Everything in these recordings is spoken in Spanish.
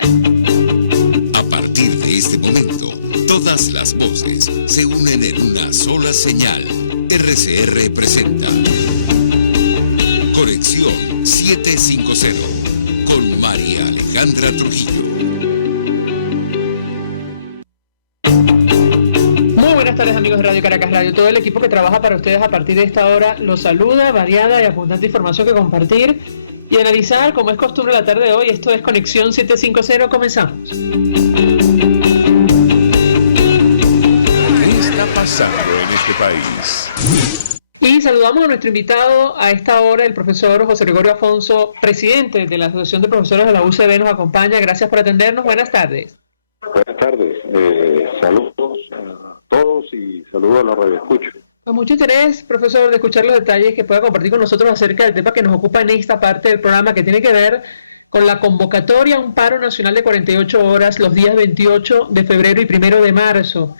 presenta. A partir de este momento, todas las voces se unen en una sola señal. RCR presenta Conexión 750 con María Alejandra Trujillo. Muy buenas tardes, amigos de Radio Caracas Radio. Todo el equipo que trabaja para ustedes a partir de esta hora los saluda, variada y abundante información que compartir y analizar, como es costumbre la tarde de hoy. Esto es Conexión 750. Comenzamos. ¿Qué está pasando en este país? Y saludamos a nuestro invitado a esta hora, el profesor José Gregorio Afonso, presidente de la Asociación de Profesores de la UCB, nos acompaña. Gracias por atendernos. Buenas tardes. Buenas tardes. Saludos a todos y saludos a los radioescuchos. Con mucho interés, profesor, de escuchar los detalles que pueda compartir con nosotros acerca del tema que nos ocupa en esta parte del programa, que tiene que ver con la convocatoria a un paro nacional de 48 horas los días 28 de febrero y 1 de marzo,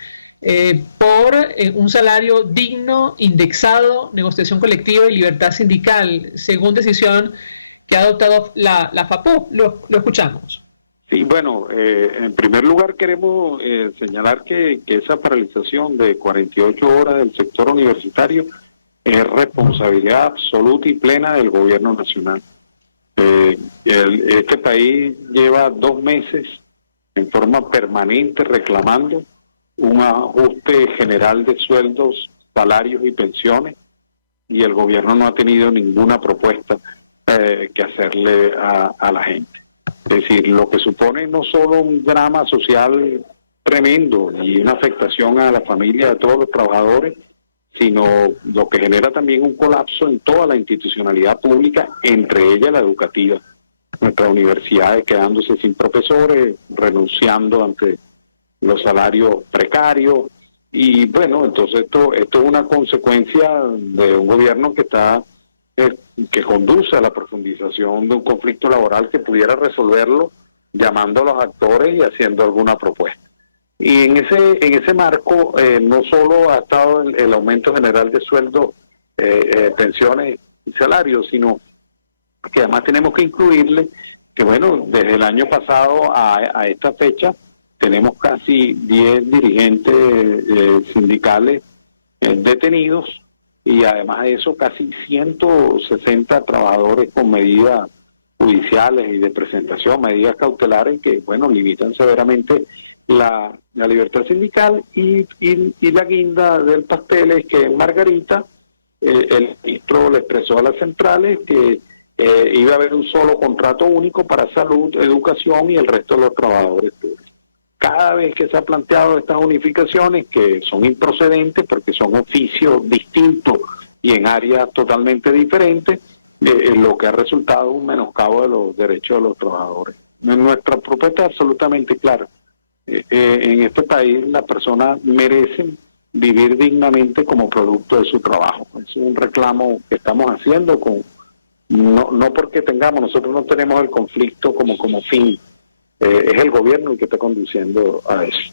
por un salario digno, indexado, negociación colectiva y libertad sindical, según decisión que ha adoptado la FAPO. Lo escuchamos. Sí, bueno, en primer lugar queremos señalar que esa paralización de 48 horas del sector universitario es responsabilidad absoluta y plena del gobierno nacional. Este país lleva 2 meses en forma permanente reclamando un ajuste general de sueldos, salarios y pensiones, y el gobierno no ha tenido ninguna propuesta que hacerle a la gente. Es decir, lo que supone no solo un drama social tremendo y una afectación a la familia de todos los trabajadores, sino lo que genera también un colapso en toda la institucionalidad pública, entre ellas la educativa. Nuestras universidades quedándose sin profesores, renunciando ante los salarios precarios, y bueno, entonces esto es una consecuencia de un gobierno que conduce a la profundización de un conflicto laboral que pudiera resolverlo llamando a los actores y haciendo alguna propuesta. Y en ese marco no solo ha estado el aumento general de sueldos, pensiones y salarios, sino que además tenemos que incluirle que, bueno, desde el año pasado a esta fecha tenemos casi 10 dirigentes sindicales detenidos, y además de eso casi 160 trabajadores con medidas judiciales y de presentación, medidas cautelares que, bueno, limitan severamente la libertad sindical, y la guinda del pastel es que en Margarita el ministro le expresó a las centrales que iba a haber un solo contrato único para salud, educación y el resto de los trabajadores públicos. Cada vez que se ha planteado estas unificaciones, que son improcedentes porque son oficios distintos y en áreas totalmente diferentes, lo que ha resultado un menoscabo de los derechos de los trabajadores. Nuestra propuesta es absolutamente clara. En este país las personas merecen vivir dignamente como producto de su trabajo. Es un reclamo que estamos haciendo no porque nosotros no tenemos el conflicto como fin. Es el gobierno el que está conduciendo a eso.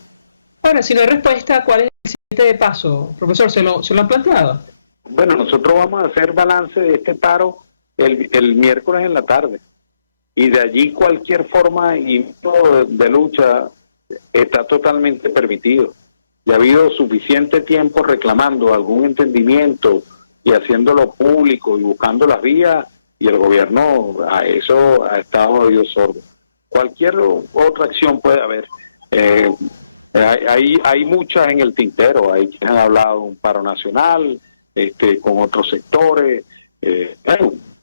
Ahora, si no hay respuesta, ¿cuál es el siguiente paso? Profesor, ¿se lo han planteado? Bueno, nosotros vamos a hacer balance de este paro el miércoles en la tarde, y de allí cualquier forma de lucha está totalmente permitido. Ya ha habido suficiente tiempo reclamando algún entendimiento y haciéndolo público y buscando las vías, y el gobierno a eso ha estado oído sordo. Cualquier otra acción puede haber. Hay muchas en el tintero. Hay quienes han hablado de un paro nacional, con otros sectores.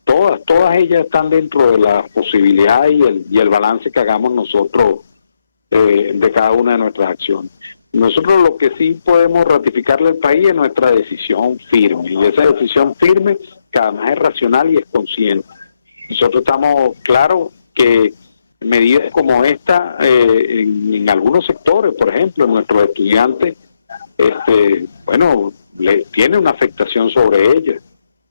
Todas ellas están dentro de la posibilidad y el balance que hagamos nosotros de cada una de nuestras acciones. Nosotros lo que sí podemos ratificarle al país es nuestra decisión firme, y esa decisión firme que además es racional y es consciente. Nosotros estamos claros que medidas como esta en algunos sectores, por ejemplo, nuestros estudiantes, tiene una afectación sobre ellos,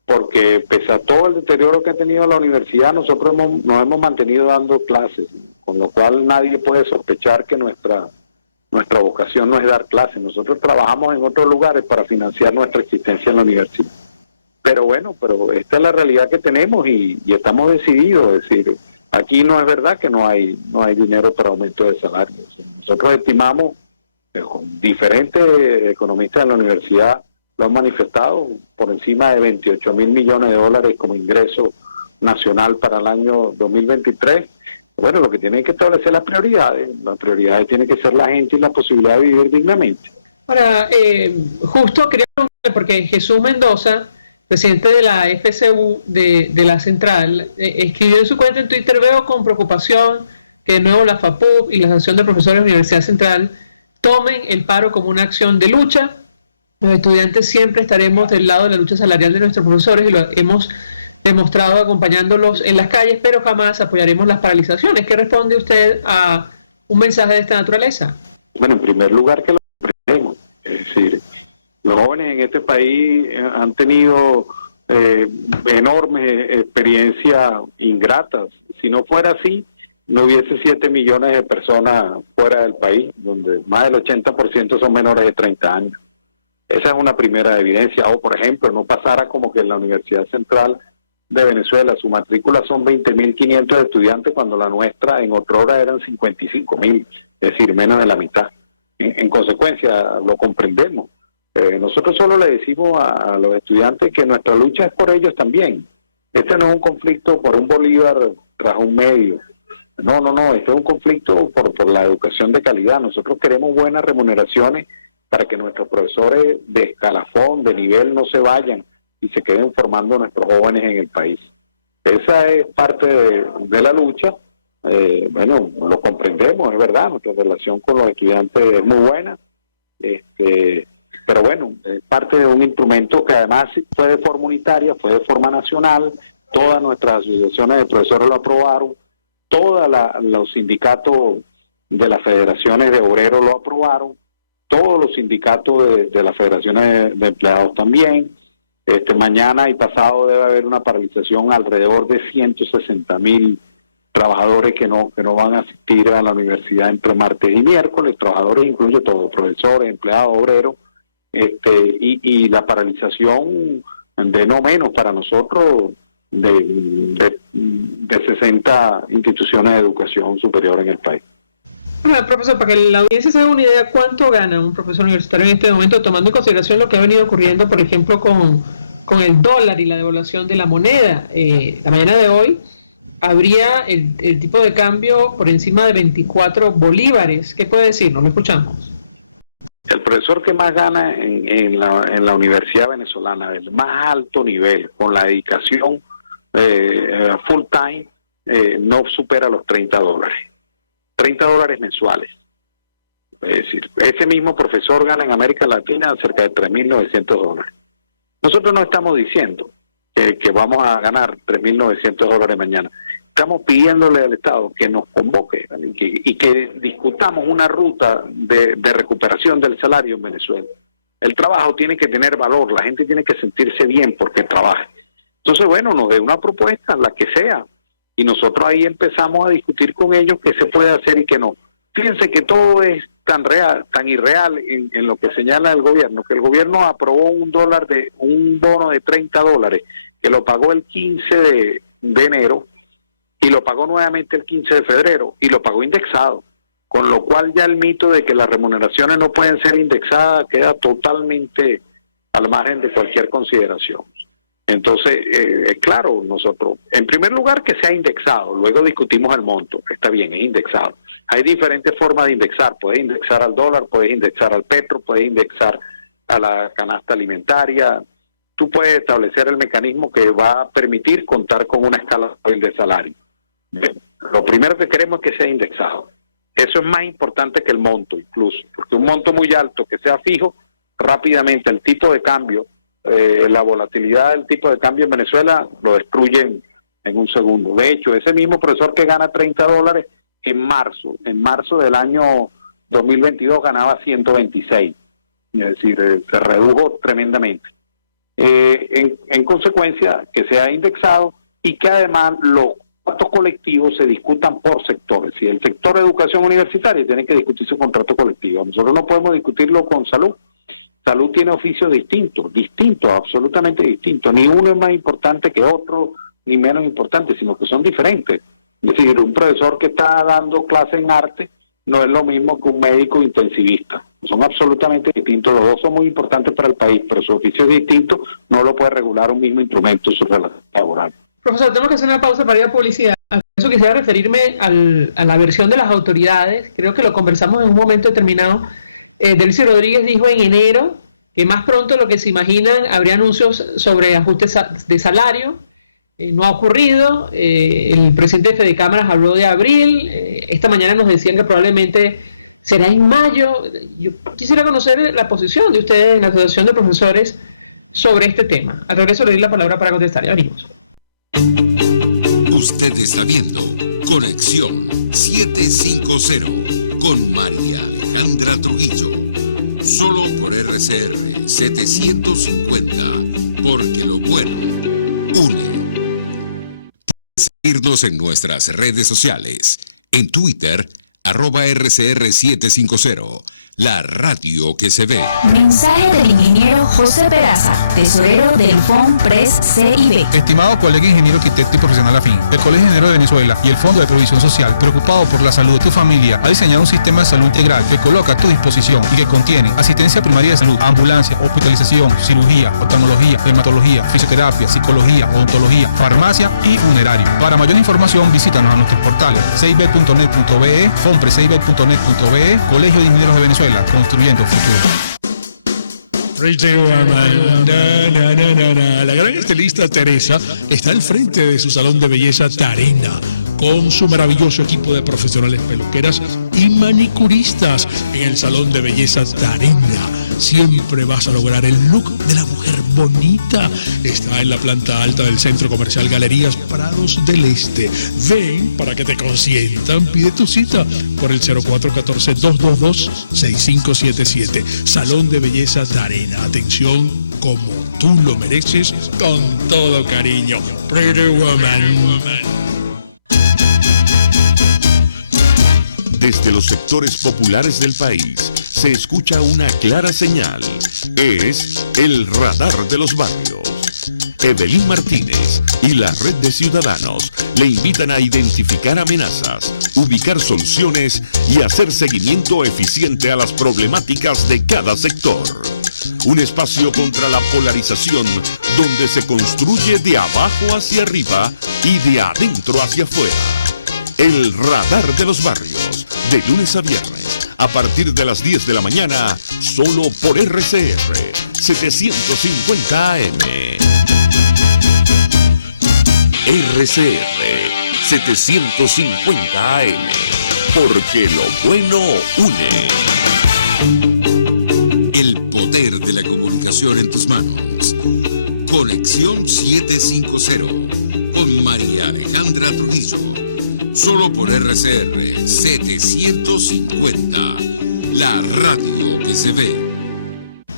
porque pese a todo el deterioro que ha tenido la universidad, nosotros nos hemos mantenido dando clases, con lo cual nadie puede sospechar que nuestra vocación no es dar clases. Nosotros trabajamos en otros lugares para financiar nuestra existencia en la universidad. Pero esta es la realidad que tenemos y estamos decididos. Es decir, Aquí no es verdad que no hay dinero para aumento de salario. Nosotros estimamos, diferentes economistas de la universidad lo han manifestado, por encima de 28.000 millones de dólares como ingreso nacional para el año 2023. Bueno, lo que tienen que establecer las prioridades tienen que ser la gente y la posibilidad de vivir dignamente. Ahora, justo quería preguntarle, porque Jesús Mendoza, presidente de la FCU de la Central, escribió en su cuenta en Twitter: veo con preocupación que de nuevo la FAPUB y la Asociación de Profesores de la Universidad Central tomen el paro como una acción de lucha. Los estudiantes siempre estaremos del lado de la lucha salarial de nuestros profesores y lo hemos demostrado acompañándolos en las calles, pero jamás apoyaremos las paralizaciones. ¿Qué responde usted a un mensaje de esta naturaleza? Bueno, en primer lugar que lo comprendemos. Es decir, los jóvenes en este país han tenido enormes experiencias ingratas. Si no fuera así, no hubiese 7 millones de personas fuera del país, donde más del 80% son menores de 30 años. Esa es una primera evidencia. O, por ejemplo, no pasara como que en la Universidad Central de Venezuela su matrícula son 20.500 estudiantes, cuando la nuestra en otra hora eran 55.000, es decir, menos de la mitad. En consecuencia, lo comprendemos. Nosotros solo le decimos a los estudiantes que nuestra lucha es por ellos también. Este no es un conflicto por un bolívar tras un medio. No, este es un conflicto por la educación de calidad. Nosotros queremos buenas remuneraciones para que nuestros profesores de escalafón, de nivel, no se vayan y se queden formando a nuestros jóvenes en el país. Esa es parte de la lucha. Bueno, lo comprendemos, es verdad, nuestra relación con los estudiantes es muy buena, pero bueno, es parte de un instrumento que además fue de forma unitaria, fue de forma nacional. Todas nuestras asociaciones de profesores lo aprobaron, todos los sindicatos de las federaciones de obreros lo aprobaron, todos los sindicatos de las federaciones de empleados también. Mañana y pasado debe haber una paralización alrededor de 160.000 trabajadores que no van a asistir a la universidad entre martes y miércoles. Trabajadores incluye todos, profesores, empleados, obreros, y la paralización de no menos para nosotros de 60 instituciones de educación superior en el país. Bueno, profesor, para que la audiencia se haga una idea, ¿cuánto gana un profesor universitario en este momento, tomando en consideración lo que ha venido ocurriendo, por ejemplo, con el dólar y la devaluación de la moneda? La mañana de hoy habría el tipo de cambio por encima de 24 bolívares. ¿Qué puede decirnos? Lo escuchamos. El profesor que más gana en la universidad venezolana, del más alto nivel, con la dedicación full time, no supera los $30. $30 mensuales. Es decir, ese mismo profesor gana en América Latina cerca de $3.900. Nosotros no estamos diciendo que vamos a ganar $3.900 mañana. Estamos pidiéndole al Estado que nos convoque y que discutamos una ruta de recuperación del salario en Venezuela. El trabajo tiene que tener valor, la gente tiene que sentirse bien porque trabaja. Entonces, bueno, nos dé una propuesta, la que sea, y nosotros ahí empezamos a discutir con ellos qué se puede hacer y qué no. Fíjense que todo es tan irreal en lo que señala el gobierno, que el gobierno aprobó un bono de $30, que lo pagó el 15 de enero, y lo pagó nuevamente el 15 de febrero, y lo pagó indexado, con lo cual ya el mito de que las remuneraciones no pueden ser indexadas queda totalmente al margen de cualquier consideración. Entonces, claro, nosotros, en primer lugar, que sea indexado, luego discutimos el monto, está bien, es indexado. Hay diferentes formas de indexar, puedes indexar al dólar, puedes indexar al petro, puedes indexar a la canasta alimentaria. Tú puedes establecer el mecanismo que va a permitir contar con una escala de salario. Bien, lo primero que queremos es que sea indexado. Eso es más importante que el monto incluso, porque un monto muy alto que sea fijo, rápidamente el tipo de cambio, la volatilidad del tipo de cambio en Venezuela lo destruyen en un segundo. De hecho, ese mismo profesor que gana $30 en marzo del año 2022 ganaba 126, es decir, se redujo tremendamente. En consecuencia, que sea indexado y que además los contratos colectivos se discutan por sectores. Si el sector de educación universitaria tiene que discutir su contrato colectivo, nosotros no podemos discutirlo con salud. Salud tiene oficios distintos, absolutamente distintos. Ni uno es más importante que otro, ni menos importante, sino que son diferentes. Es decir, un profesor que está dando clase en arte no es lo mismo que un médico intensivista. Son absolutamente distintos. Los dos son muy importantes para el país, pero su oficio es distinto. No lo puede regular un mismo instrumento en su relación laboral. Profesor, tengo que hacer una pausa para ir a publicidad. A eso quisiera referirme a la versión de las autoridades. Creo que lo conversamos en un momento determinado. Delcy Rodríguez dijo en enero que más pronto de lo que se imaginan habría anuncios sobre ajustes de salario. No ha ocurrido. El presidente de Fedecámaras habló de abril. Esta mañana nos decían que probablemente será en mayo. Yo quisiera conocer la posición de ustedes en la Asociación de Profesores sobre este tema. Al regreso le doy la palabra para contestar. Ya venimos. Usted está viendo Conexión 750 con María Alejandra Trujillo. Solo por RCR 750, porque lo bueno une. Seguirnos en nuestras redes sociales. En Twitter, @RCR750. La radio que se ve. Mensaje del ingeniero José Peraza, tesorero del FONPRES CIB. Estimado colega ingeniero arquitecto y profesional afín, el Colegio de Ingenieros de Venezuela y el Fondo de Provisión Social, preocupado por la salud de tu familia, ha diseñado un sistema de salud integral que coloca a tu disposición y que contiene asistencia primaria de salud, ambulancia, hospitalización, cirugía, oftalmología, dermatología, fisioterapia, psicología, odontología, farmacia y funerario. Para mayor información, visítanos a nuestros portales cib.net.be, fonprescib.net.be, Colegio de Ingenieros de Venezuela, construyendo futuro. La gran estilista Teresa está al frente de su salón de belleza Tarena, con su maravilloso equipo de profesionales peluqueras y manicuristas. En el salón de belleza Tarena siempre vas a lograr el look de la mujer bonita. Está en la planta alta del Centro Comercial Galerías Prados del Este. Ven para que te consientan. Pide tu cita por el 0414-222-6577. Salón de belleza Tarena. Atención como tú lo mereces, con todo cariño. Pretty Woman. Desde los sectores populares del país se escucha una clara señal. Es el radar de los barrios. Evelyn Martínez y la red de ciudadanos le invitan a identificar amenazas, ubicar soluciones y hacer seguimiento eficiente a las problemáticas de cada sector. Un espacio contra la polarización donde se construye de abajo hacia arriba y de adentro hacia afuera. El radar de los barrios, de lunes a viernes, a partir de las 10 de la mañana, solo por RCR 750 AM. RCR 750 AM, porque lo bueno une. El poder de la comunicación en tus manos. Conexión 750 con María Alejandra Trujillo. Solo por RCR 750, la radio que se ve.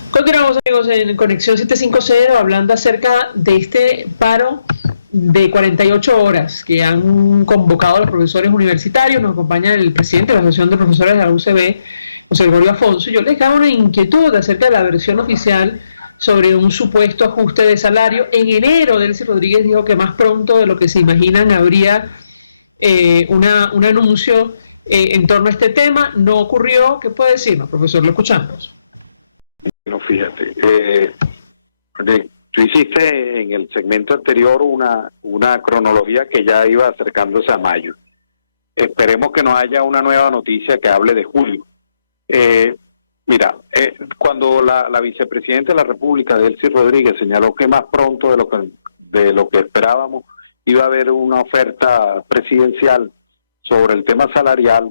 Continuamos, amigos, en Conexión 750 hablando acerca de este paro de 48 horas que han convocado a los profesores universitarios. Nos acompaña el presidente de la Asociación de Profesores de la UCB, José Gregorio Afonso. Yo les daba una inquietud acerca de la versión oficial sobre un supuesto ajuste de salario. En enero, Delcy Rodríguez dijo que más pronto de lo que se imaginan habría un anuncio en torno a este tema. No ocurrió. ¿Qué puede decirnos, profesor? Lo escuchamos. No, fíjate, tú hiciste en el segmento anterior una cronología que ya iba acercándose a mayo. Esperemos que no haya una nueva noticia que hable de julio. Cuando la vicepresidenta de la República, Delcy Rodríguez, señaló que más pronto de lo que esperábamos iba a haber una oferta presidencial sobre el tema salarial,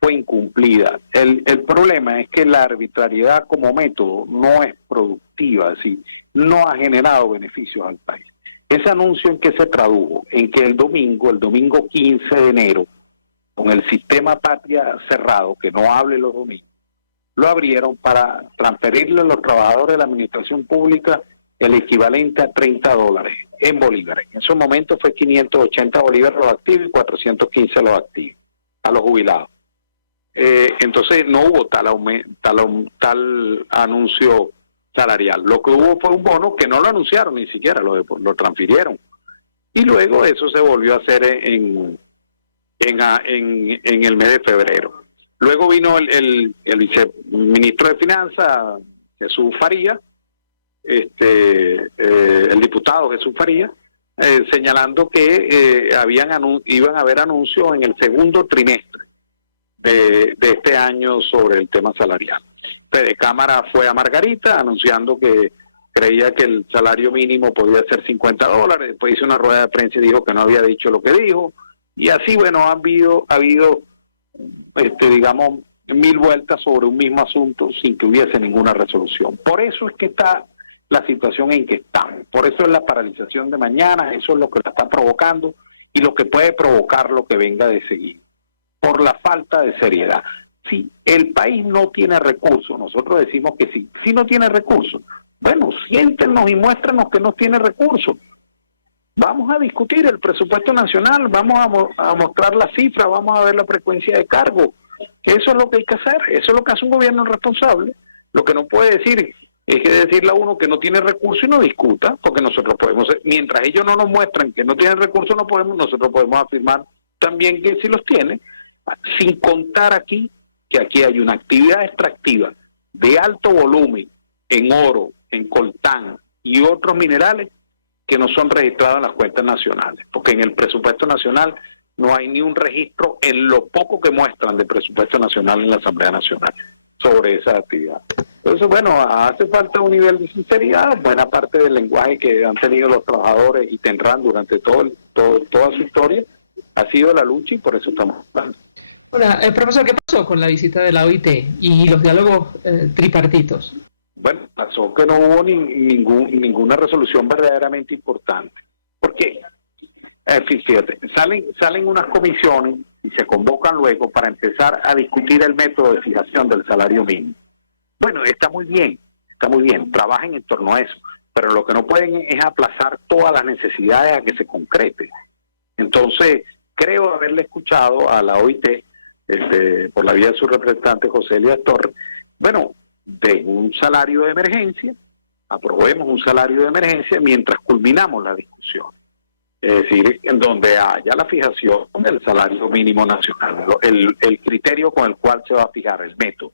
fue incumplida. El problema es que la arbitrariedad como método no es productiva, así no ha generado beneficios al país. Ese anuncio en que se tradujo, en que el domingo 15 de enero, con el sistema patria cerrado, que no hable los domingos, lo abrieron para transferirle a los trabajadores de la administración pública el equivalente a $30 en bolívares. En esos momentos fue 580 bolívares los activos y 415 los activos a los jubilados. Entonces no hubo tal anuncio salarial. Lo que hubo fue un bono que no lo anunciaron ni siquiera, lo transfirieron. Y luego eso se volvió a hacer en el mes de febrero. Luego vino el viceministro de Finanzas, Jesús Faría, el diputado Jesús Faría, señalando que iban a haber anuncios en el segundo trimestre de este año sobre el tema salarial. De Cámara fue a Margarita anunciando que creía que el salario mínimo podía ser $50, después hizo una rueda de prensa y dijo que no había dicho lo que dijo, y así, bueno, ha habido digamos, 1000 vueltas sobre un mismo asunto sin que hubiese ninguna resolución. Por eso es que está la situación en que estamos, por eso es la paralización de mañana, eso es lo que la está provocando y lo que puede provocar lo que venga de seguir, por la falta de seriedad. Si el país no tiene recursos, nosotros decimos que sí, si no tiene recursos, bueno, siéntenos y muéstrenos que no tiene recursos. Vamos a discutir el presupuesto nacional, vamos a mostrar las cifras, vamos a ver la frecuencia de cargo. Eso es lo que hay que hacer, eso es lo que hace un gobierno responsable. Lo que no puede decir es que decirle a uno que no tiene recursos y no discuta, porque nosotros podemos, mientras ellos no nos muestran que no tienen recursos, nosotros podemos afirmar también que sí los tiene, sin contar aquí que aquí hay una actividad extractiva de alto volumen en oro, en coltán y otros minerales que no son registrados en las cuentas nacionales, porque en el presupuesto nacional no hay ni un registro en lo poco que muestran de presupuesto nacional en la Asamblea Nacional sobre esa actividad. Entonces, bueno, hace falta un nivel de sinceridad. Buena parte del lenguaje que han tenido los trabajadores y tendrán durante toda su historia ha sido la lucha y por eso estamos hablando. Ahora, profesor, ¿qué pasó con la visita de la OIT y los diálogos tripartitos? Bueno, pasó que no hubo ninguna resolución verdaderamente importante. ¿Por qué? Fíjate, salen unas comisiones y se convocan luego para empezar a discutir el método de fijación del salario mínimo. Bueno, está muy bien, trabajen en torno a eso, pero lo que no pueden es aplazar todas las necesidades a que se concreten. Entonces, creo haberle escuchado a la OIT, por la vía de su representante José Elías Torres, bueno, de un salario de emergencia, aprobemos un salario de emergencia mientras culminamos la discusión. Es decir, en donde haya la fijación del salario mínimo nacional, el criterio con el cual se va a fijar el método.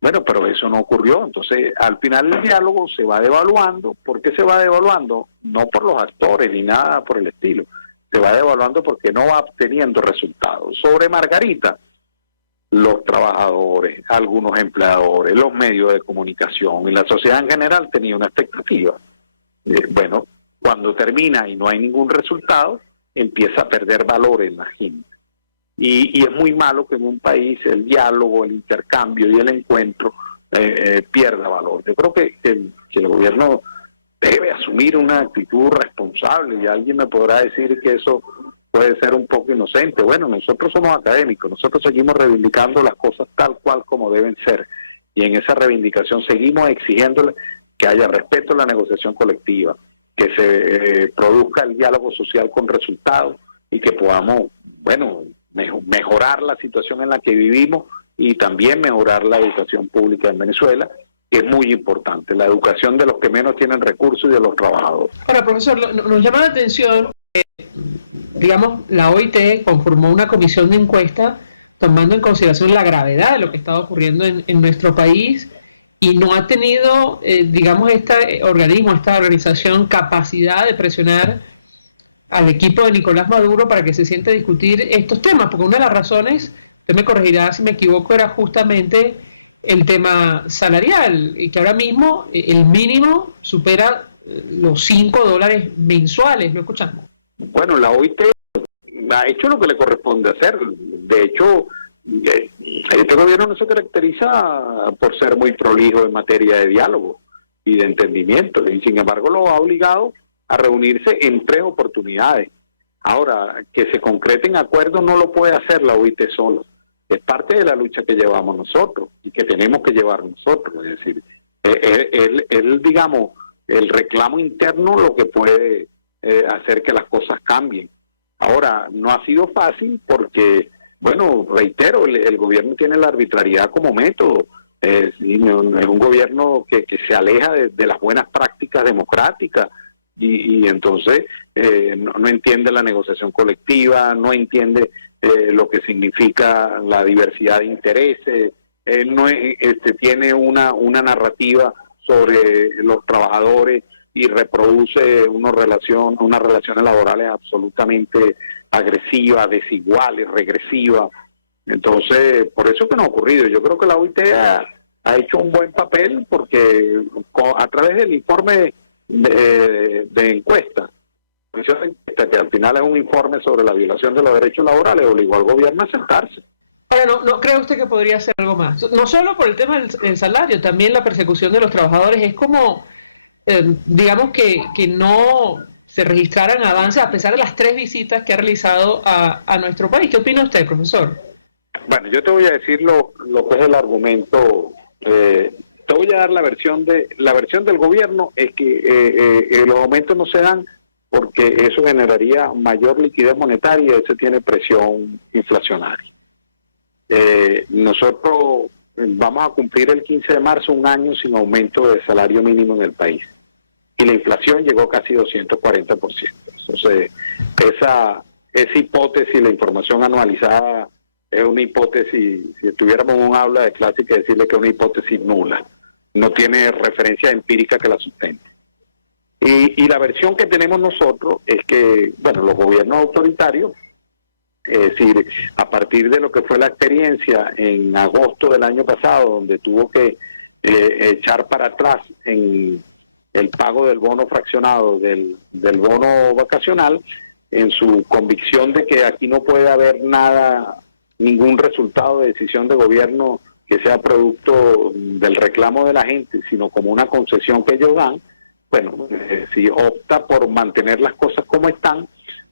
Bueno, pero eso no ocurrió. Entonces, al final el diálogo se va devaluando. ¿Por qué se va devaluando? No por los actores ni nada por el estilo. Se va devaluando porque no va obteniendo resultados. Sobre Margarita, los trabajadores, algunos empleadores, los medios de comunicación y la sociedad en general tenía una expectativa. Bueno, cuando termina y no hay ningún resultado, empieza a perder valor en la gente. Y es muy malo que en un país el diálogo, el intercambio y el encuentro pierda valor. Yo creo que el gobierno debe asumir una actitud responsable, y alguien me podrá decir que eso puede ser un poco inocente. Bueno, nosotros somos académicos, nosotros seguimos reivindicando las cosas tal cual como deben ser, y en esa reivindicación seguimos exigiéndole que haya respeto a la negociación colectiva, que se produzca el diálogo social con resultados y que podamos, bueno, mejorar la situación en la que vivimos y también mejorar la educación pública en Venezuela, que es muy importante, la educación de los que menos tienen recursos y de los trabajadores. Ahora, profesor, nos llama la atención que, digamos, la OIT conformó una comisión de encuesta tomando en consideración la gravedad de lo que estaba ocurriendo en nuestro país, y no ha tenido, digamos, este organismo, esta organización, capacidad de presionar al equipo de Nicolás Maduro para que se siente a discutir estos temas, porque una de las razones, usted me corregirá si me equivoco, era justamente el tema salarial, y que ahora mismo el mínimo supera los $5 mensuales, ¿lo escuchamos? Bueno, la OIT ha hecho lo que le corresponde hacer. De hecho, este gobierno no se caracteriza por ser muy prolijo en materia de diálogo y de entendimiento, y sin embargo lo ha obligado a reunirse en 3 oportunidades. Ahora, que se concreten acuerdos no lo puede hacer la OIT solo. Es parte de la lucha que llevamos nosotros y que tenemos que llevar nosotros. Es decir, digamos, el reclamo interno lo que puede hacer que las cosas cambien. Ahora, no ha sido fácil porque, bueno, reitero, el gobierno tiene la arbitrariedad como método. Es un gobierno que se aleja de las buenas prácticas democráticas y entonces no entiende la negociación colectiva, no entiende lo que significa la diversidad de intereses. Él no tiene una narrativa sobre los trabajadores y reproduce unas relaciones laborales absolutamente agresivas, desiguales, regresivas. Entonces, por eso que no ha ocurrido. Yo creo que la OIT ha hecho un buen papel porque a través del informe de encuesta, que al final es un informe sobre la violación de los derechos laborales, obligó al gobierno a sentarse. Ahora, ¿no cree usted que podría hacer algo más? No solo por el tema del salario, también la persecución de los trabajadores. Es como, digamos que no se registraran avances a pesar de las 3 visitas que ha realizado a nuestro país. ¿Qué opina usted, profesor? Bueno, yo te voy a decir lo que es el argumento. Te voy a dar la versión del gobierno, es que los aumentos no se dan porque eso generaría mayor liquidez monetaria y eso tiene presión inflacionaria. Nosotros vamos a cumplir el 15 de marzo un año sin aumento de salario mínimo en el país y la inflación llegó casi 240%. Entonces, esa hipótesis, la información anualizada, es una hipótesis, si estuviéramos en un aula de clase, que decirle que es una hipótesis nula, no tiene referencia empírica que la sustente. Y la versión que tenemos nosotros es que, bueno, los gobiernos autoritarios, es decir, a partir de lo que fue la experiencia en agosto del año pasado, donde tuvo que echar para atrás en el pago del bono fraccionado, del bono vacacional, en su convicción de que aquí no puede haber ningún resultado de decisión de gobierno que sea producto del reclamo de la gente, sino como una concesión que ellos dan. Bueno, si opta por mantener las cosas como están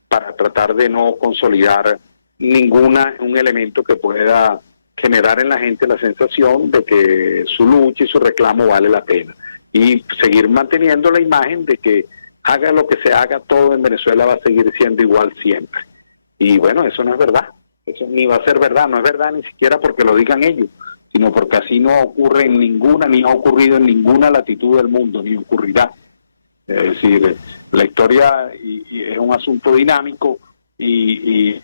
para tratar de no consolidar un elemento que pueda generar en la gente la sensación de que su lucha y su reclamo vale la pena y seguir manteniendo la imagen de que haga lo que se haga, todo en Venezuela va a seguir siendo igual siempre. Y bueno, eso no es verdad, eso ni va a ser verdad, no es verdad ni siquiera porque lo digan ellos, sino porque así no ocurre en ninguna, ni ha ocurrido en ninguna latitud del mundo, ni ocurrirá. Es decir, la historia es un asunto dinámico y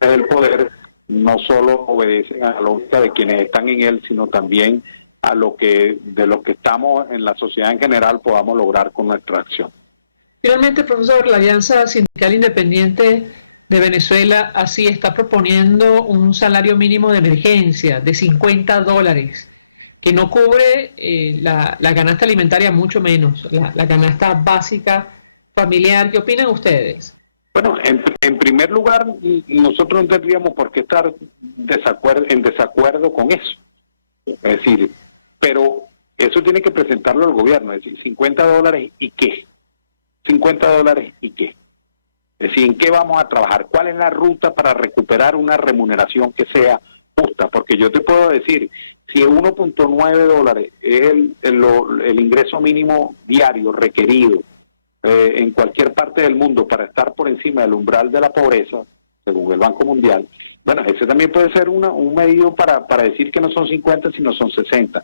el poder no solo obedece a la lógica de quienes están en él, sino también a lo que de lo que estamos en la sociedad en general podamos lograr con nuestra acción. Finalmente, profesor, la Alianza Sindical Independiente de Venezuela así está proponiendo un salario mínimo de emergencia de $50, que no cubre la canasta alimentaria, mucho menos, la canasta básica familiar. ¿Qué opinan ustedes? Bueno, en primer lugar, nosotros no tendríamos por qué estar en desacuerdo con eso. Es decir, pero eso tiene que presentarlo el gobierno, es decir, $50 y qué. $50 y qué. Es decir, ¿en qué vamos a trabajar? ¿Cuál es la ruta para recuperar una remuneración que sea justa? Porque yo te puedo decir, si $1.9 es el ingreso mínimo diario requerido en cualquier parte del mundo para estar por encima del umbral de la pobreza, según el Banco Mundial, bueno, ese también puede ser un medio para decir que no son 50, sino son 60,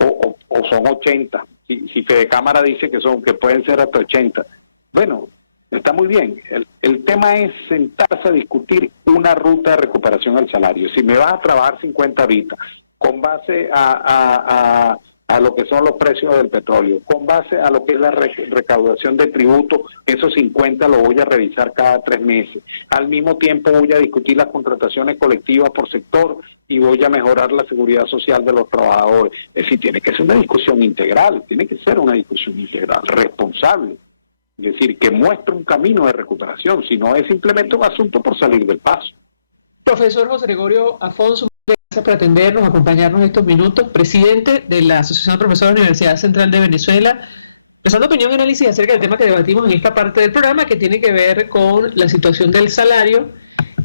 o son 80. Si Fede Cámara dice que pueden ser hasta 80. Bueno, está muy bien. El tema es sentarse a discutir una ruta de recuperación del salario. Si me vas a trabajar 50 ahorita, con base a lo que son los precios del petróleo, con base a lo que es la recaudación de tributo, esos 50 lo voy a revisar cada 3 meses. Al mismo tiempo voy a discutir las contrataciones colectivas por sector y voy a mejorar la seguridad social de los trabajadores. Es decir, tiene que ser una discusión integral, responsable. Es decir, que muestre un camino de recuperación, si no es simplemente un asunto por salir del paso. Profesor José Gregorio Afonso, gracias por atendernos, acompañarnos estos minutos, presidente de la Asociación de Profesores de la Universidad Central de Venezuela, prestando opinión y análisis acerca del tema que debatimos en esta parte del programa, que tiene que ver con la situación del salario,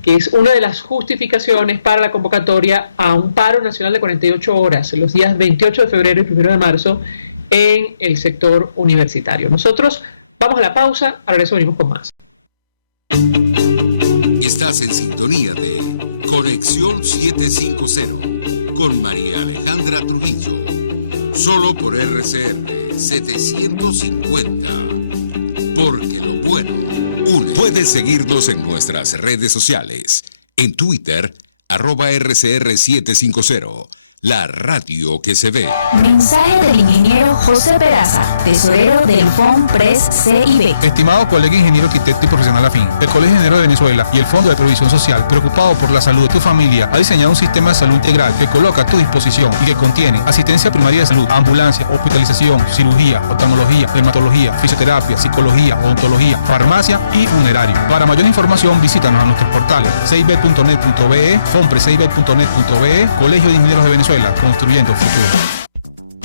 que es una de las justificaciones para la convocatoria a un paro nacional de 48 horas, los días 28 de febrero y 1 de marzo, en el sector universitario. Nosotros vamos a la pausa, ahora eso venimos con más. Estás en sintonía de Conexión 750 con María Alejandra Trujillo, solo por RCR 750, porque lo bueno une. Puedes seguirnos en nuestras redes sociales. En Twitter, @RCR750. La radio que se ve. Mensaje del ingeniero José Peraza, tesorero del FOMPRES CIB. Estimado colega ingeniero arquitecto y profesional afín, el Colegio de Ingenieros de Venezuela y el Fondo de Previsión Social, preocupado por la salud de tu familia, ha diseñado un sistema de salud integral que coloca a tu disposición y que contiene asistencia primaria de salud, ambulancia, hospitalización, cirugía, oftalmología, dermatología, fisioterapia, psicología, odontología, farmacia y funerario. Para mayor información, visítanos a nuestros portales cib.net.be, fomprescib.net.be, Colegio de Ingenieros de Venezuela, construyendo futuro.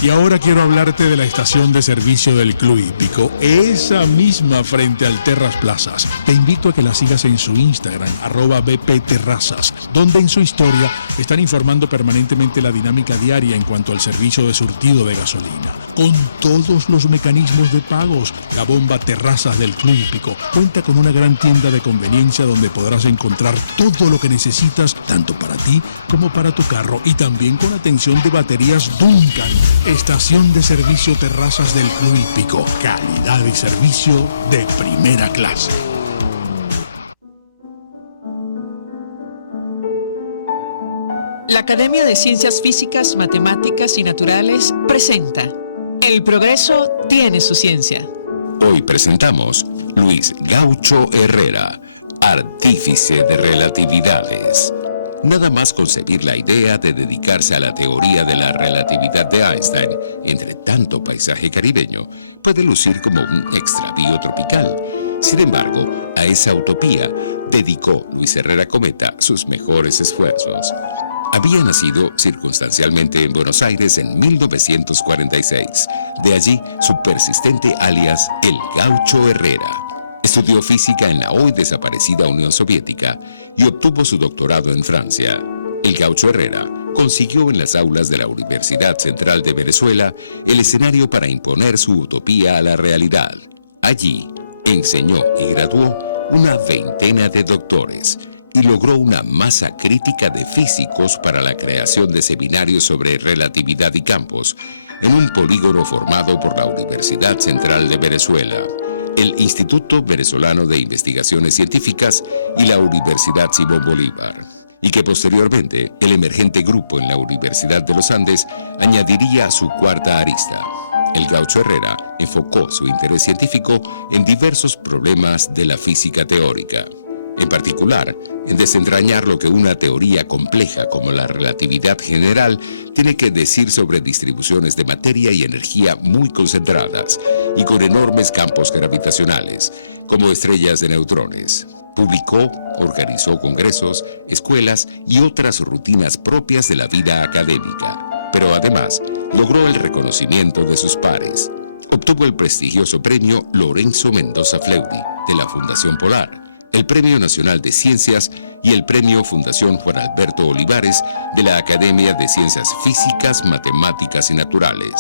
Y ahora quiero hablarte de la estación de servicio del Club Hípico, esa misma frente al Terras Plazas. Te invito a que la sigas en su Instagram, @bpterrazas, donde en su historia están informando permanentemente la dinámica diaria en cuanto al servicio de surtido de gasolina. Con todos los mecanismos de pagos, la bomba Terrazas del Club Hípico cuenta con una gran tienda de conveniencia donde podrás encontrar todo lo que necesitas, tanto para ti como para tu carro, y también con atención de baterías Duncan. Estación de servicio Terrazas del Club Hípico. Calidad y servicio de primera clase. La Academia de Ciencias Físicas, Matemáticas y Naturales presenta El progreso tiene su ciencia. Hoy presentamos Luis Gaucho Herrera, artífice de relatividades. Nada más concebir la idea de dedicarse a la teoría de la relatividad de Einstein, entre tanto paisaje caribeño, puede lucir como un extravío tropical. Sin embargo, a esa utopía dedicó Luis Herrera Cometa sus mejores esfuerzos. Había nacido circunstancialmente en Buenos Aires en 1946. De allí su persistente alias El Gaucho Herrera. Estudió física en la hoy desaparecida Unión Soviética y obtuvo su doctorado en Francia. El Gaucho Herrera consiguió en las aulas de la Universidad Central de Venezuela el escenario para imponer su utopía a la realidad. Allí enseñó y graduó una veintena de doctores y logró una masa crítica de físicos para la creación de seminarios sobre relatividad y campos en un polígono formado por la Universidad Central de Venezuela, el Instituto Venezolano de Investigaciones Científicas y la Universidad Simón Bolívar, y que posteriormente el emergente grupo en la Universidad de los Andes añadiría su cuarta arista. El Gaucho Herrera enfocó su interés científico en diversos problemas de la física teórica, en particular en desentrañar lo que una teoría compleja como la relatividad general tiene que decir sobre distribuciones de materia y energía muy concentradas y con enormes campos gravitacionales, como estrellas de neutrones. Publicó, organizó congresos, escuelas y otras rutinas propias de la vida académica, pero además logró el reconocimiento de sus pares. Obtuvo el prestigioso premio Lorenzo Mendoza Fleury de la Fundación Polar, el Premio Nacional de Ciencias y el Premio Fundación Juan Alberto Olivares de la Academia de Ciencias Físicas, Matemáticas y Naturales.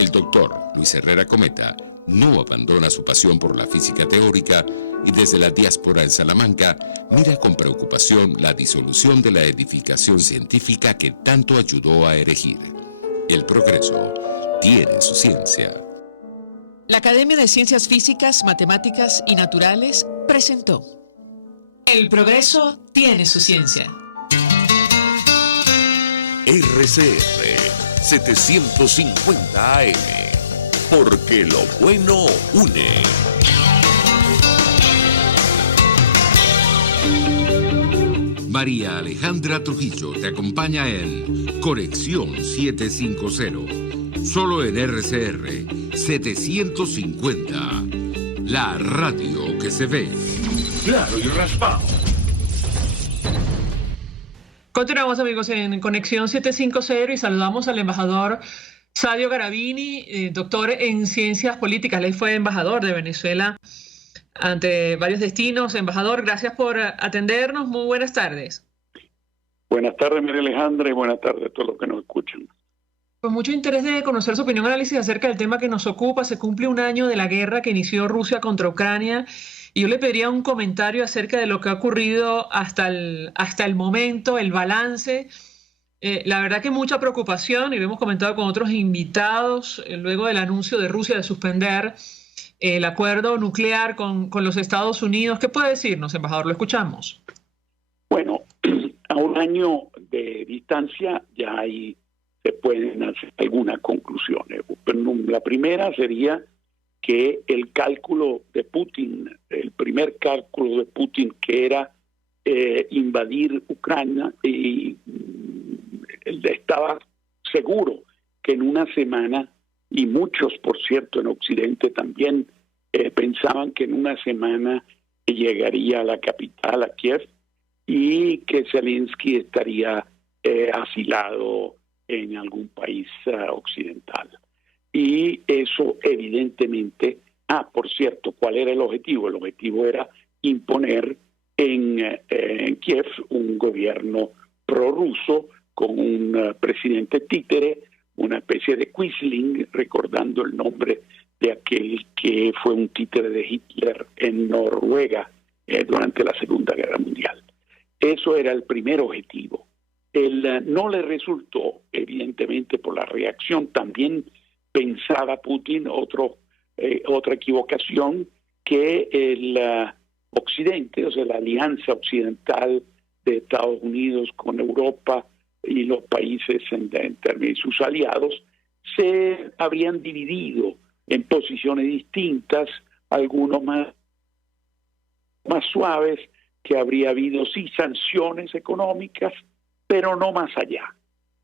El doctor Luis Herrera Cometa no abandona su pasión por la física teórica y desde la diáspora en Salamanca mira con preocupación la disolución de la edificación científica que tanto ayudó a erigir. El progreso tiene su ciencia. La Academia de Ciencias Físicas, Matemáticas y Naturales presentó El progreso tiene su ciencia. RCR 750 AM, porque lo bueno une. María Alejandra Trujillo te acompaña en Conexión 750, solo en RCR 750, la radio que se ve. Claro y raspado. Continuamos, amigos, en Conexión 750 y saludamos al embajador Sadio Garavini, doctor en Ciencias Políticas. Él fue embajador de Venezuela ante varios destinos. Embajador, gracias por atendernos. Muy buenas tardes. Buenas tardes, María Alejandra, y buenas tardes a todos los que nos escuchan. Con mucho interés de conocer su opinión y análisis acerca del tema que nos ocupa. Se cumple un año de la guerra que inició Rusia contra Ucrania y yo le pediría un comentario acerca de lo que ha ocurrido hasta el momento, el balance. La verdad que mucha preocupación, y lo hemos comentado con otros invitados, luego del anuncio de Rusia de suspender el acuerdo nuclear con los Estados Unidos. ¿Qué puede decirnos, embajador? Lo escuchamos. Bueno, a un año de distancia ya ahí se pueden hacer algunas conclusiones. La primera sería que el cálculo de Putin, el primer cálculo de Putin, que era invadir Ucrania, y él estaba seguro que en una semana, y muchos, por cierto, en Occidente también pensaban que en una semana llegaría a la capital, a Kiev, y que Zelensky estaría asilado en algún país occidental. Y eso evidentemente, por cierto, ¿cuál era el objetivo? El objetivo era imponer en Kiev un gobierno prorruso con un presidente títere, una especie de Quisling, recordando el nombre de aquel que fue un títere de Hitler en Noruega durante la Segunda Guerra Mundial. Eso era el primer objetivo. No le resultó, evidentemente, por la reacción. También pensaba Putin, otra equivocación, que el Occidente, o sea, la alianza occidental de Estados Unidos con Europa y los países en términos de sus aliados, se habrían dividido en posiciones distintas, algunos más suaves, que habría habido sí sanciones económicas, pero no más allá.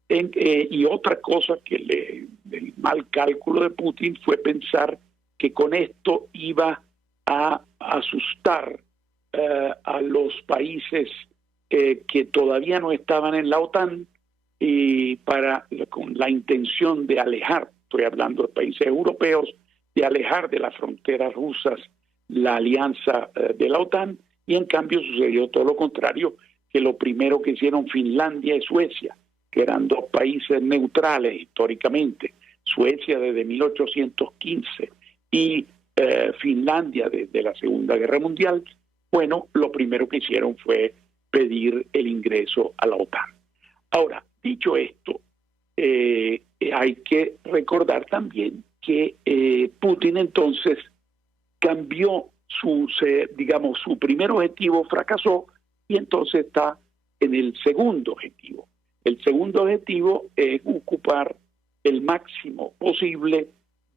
Y otra cosa que el mal cálculo de Putin fue pensar que con esto iba a asustar a los países que todavía no estaban en la OTAN, y con la intención de alejar, estoy hablando de países europeos, de alejar de las fronteras rusas la alianza de la OTAN, y en cambio sucedió todo lo contrario, que lo primero que hicieron Finlandia y Suecia, que eran dos países neutrales históricamente, Suecia desde 1815 y Finlandia desde la Segunda Guerra Mundial, bueno, lo primero que hicieron fue pedir el ingreso a la OTAN. Ahora, dicho esto, hay que recordar también que Putin entonces cambió su primer objetivo, fracasó, y entonces está en el segundo objetivo. El segundo objetivo es ocupar el máximo posible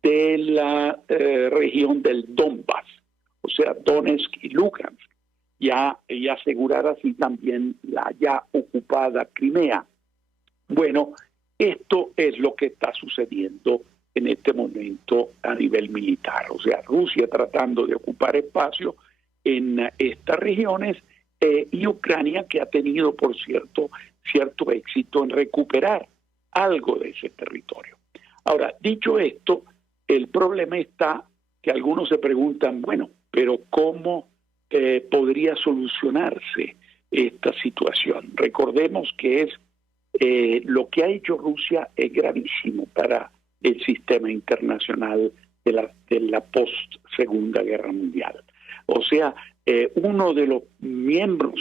de la región del Donbass, o sea, Donetsk y Lugansk, y asegurar así también la ya ocupada Crimea. Bueno, esto es lo que está sucediendo en este momento a nivel militar, o sea, Rusia tratando de ocupar espacio en estas regiones, y Ucrania, que ha tenido, por cierto éxito en recuperar algo de ese territorio. Ahora, dicho esto, el problema está que algunos se preguntan, bueno, pero ¿cómo podría solucionarse esta situación? Recordemos que lo que ha hecho Rusia es gravísimo para el sistema internacional de la post-Segunda Guerra Mundial. O sea, uno de los miembros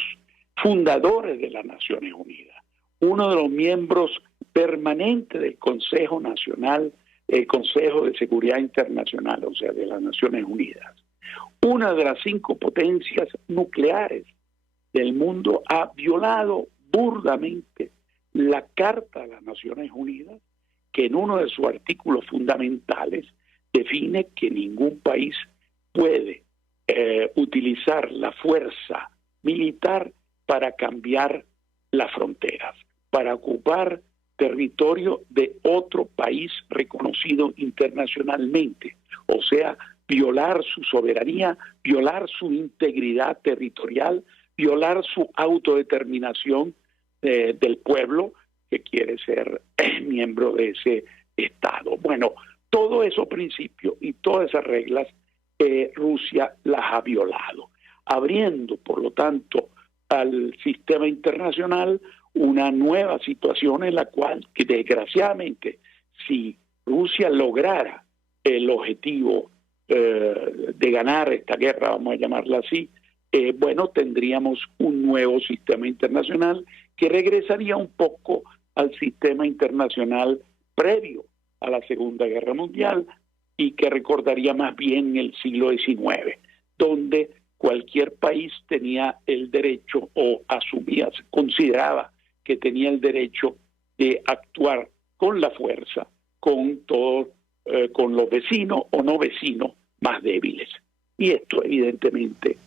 fundadores de las Naciones Unidas, uno de los miembros permanentes del Consejo Nacional, el Consejo de Seguridad Internacional, o sea, de las Naciones Unidas, una de las 5 potencias nucleares del mundo, ha violado burdamente la Carta de las Naciones Unidas, que en uno de sus artículos fundamentales define que ningún país puede utilizar la fuerza militar para cambiar las fronteras, para ocupar territorio de otro país reconocido internacionalmente, o sea, violar su soberanía, violar su integridad territorial, violar su autodeterminación del pueblo que quiere ser miembro de ese Estado. Bueno, todos esos principios y todas esas reglas Rusia las ha violado, abriendo, por lo tanto, al sistema internacional una nueva situación en la cual, que desgraciadamente, si Rusia lograra el objetivo de ganar esta guerra, vamos a llamarla así, bueno, tendríamos un nuevo sistema internacional que regresaría un poco al sistema internacional previo a la Segunda Guerra Mundial, y que recordaría más bien el siglo XIX, donde cualquier país tenía el derecho o asumía, consideraba que tenía el derecho de actuar con la fuerza con todos, con los vecinos o no vecinos más débiles. Y esto evidentemente